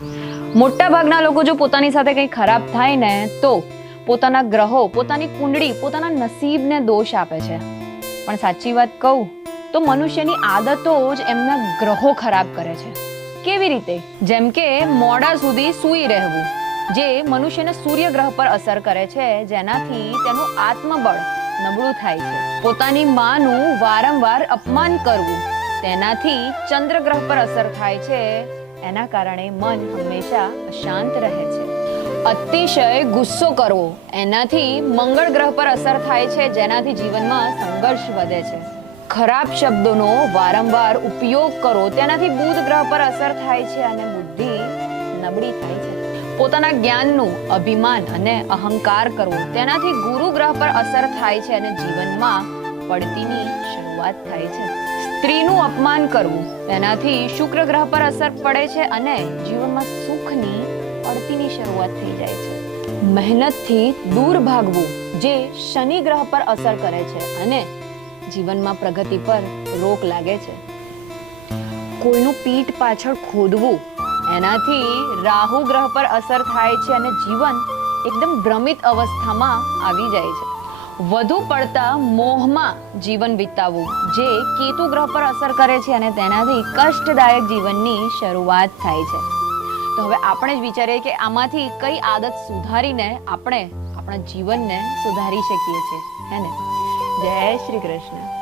મોટા ભાગના લોકો જો પોતાની સાથે કંઈ ખરાબ થાય ને તો પોતાના ગ્રહો, પોતાની કુંડળી, પોતાના નસીબને દોષ આપે છે. પણ સાચી વાત કહું તો મનુષ્યની આદતો જ એમના ગ્રહો ખરાબ કરે છે. કેવી રીતે? જેમ કે મોડા સુધી સૂઈ રહેવું, જે મનુષ્યને સૂર્ય ગ્રહ પર અસર કરે છે, જેનાથી તેનું આત્મબળ નબળું થાય છે. પોતાની માનું વારંવાર અપમાન કરવું, તેનાથી ચંદ્ર ગ્રહ પર અસર થાય છે. એના કારણે મન હંમેશા અશાંત રહે છે. અતિશય ગુસ્સો કરવો, એનાથી મંગળ ગ્રહ પર અસર થાય છે, જેનાથી જીવનમાં સંઘર્ષ વધે છે. ખરાબ શબ્દોનો વારંવાર ઉપયોગ કરો, તેનાથી બુધ ગ્રહ પર અસર થાય છે અને બુદ્ધિ નબળી થાય છે. પોતાના જ્ઞાનનું અભિમાન અને અહંકાર કરવો, તેનાથી ગુરુ ગ્રહ પર અસર થાય છે અને જીવનમાં પડતીની શરૂઆત થાય છે. સ્ત્રીનું અપમાન કરવું, તેનાથી શુક્ર ગ્રહ પર અસર પડે છે અને જીવનમાં સુખની પડતીની શરૂઆત થઈ જાય છે. મહેનતથી દૂર ભાગવું, જે શનિ ગ્રહ પર અસર કરે છે અને જીવનમાં પ્રગતિ પર રોક લાગે છે. કોઈનું પીઠ પાછળ ખોદવું, એનાથી રાહુ ગ્રહ પર અસર થાય છે અને જીવન એકદમ ભ્રમિત અવસ્થામાં આવી જાય છે. વધુ પડતા મોહમાં જીવન વિતાવવું, જે કેતુ ગ્રહ પર અસર કરે છે અને તેનાથી કષ્ટદાયક જીવનની શરૂઆત થાય છે. તો હવે આપણે જ વિચારીએ કે આમાંથી કઈ આદત સુધારીને આપણે આપણા જીવનને સુધારી શકીએ છીએ, હે ને? જય શ્રી કૃષ્ણ.